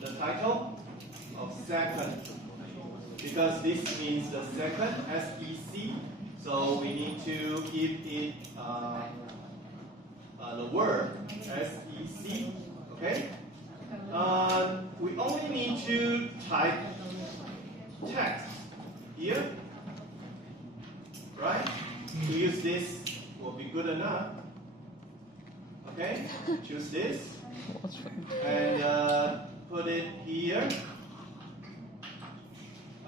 the title of second, because this means the second, SEC. So we need to give it the word SEC. Okay. We only need to type text here, right? To use this will be good enough. Okay, choose this and put it here.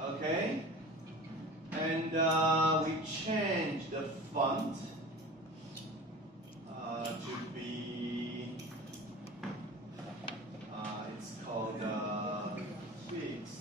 Okay, and we change the font to be it's called fixed.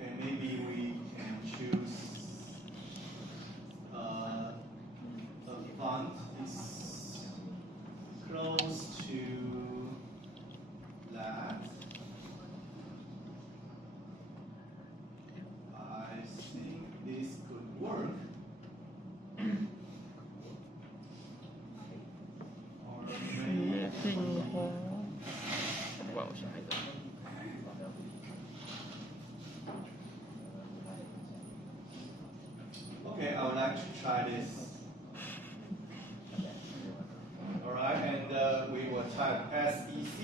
Okay, maybe we can choose a font is close to that. I think this could work. Or maybe okay, I would like to try this. Alright, and we will type SEC.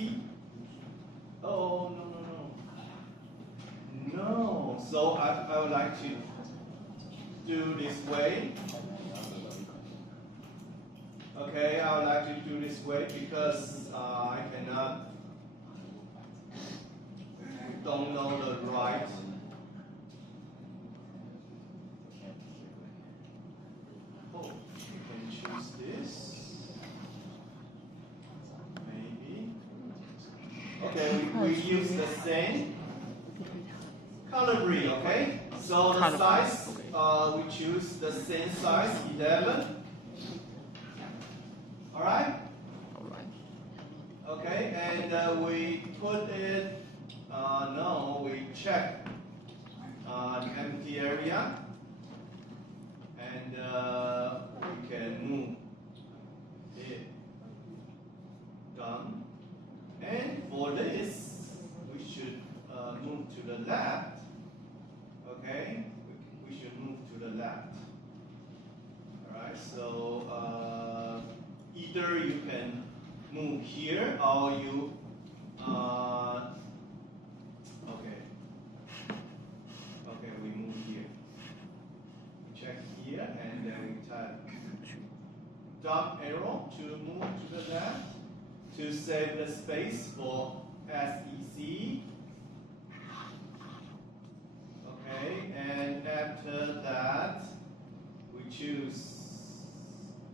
Oh, no. So I would like to do this way. Okay, I would like to do this way because I don't know the right. Oh, you can choose this. Maybe. Okay, we use the same Calibri, okay? So the size, we choose the same size, 11. Alright? Okay, and we put it, no, we check the empty area. And we can move it done. And for this, we should move to the left. Okay, we should move to the left. All right, so either you can move here or you okay, we move here. Check here and then we type down arrow to move to the left to save the space for SEC. Okay, and after that we choose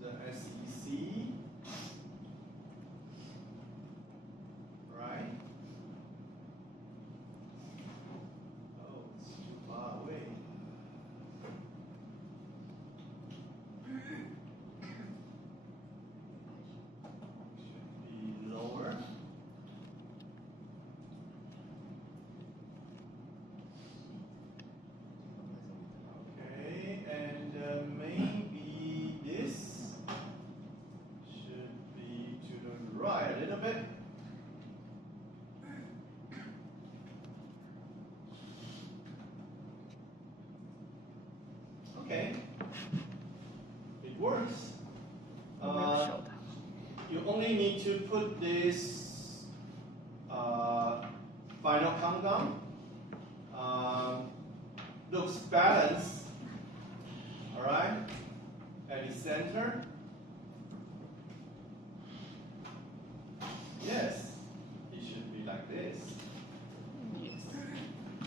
the SEC. Right? Oh, it's too far away. Should be lower. Okay, and maybe this should be to the right a little bit. Okay, it works. You only need to put this final countdown. Looks balanced, all right, at the center.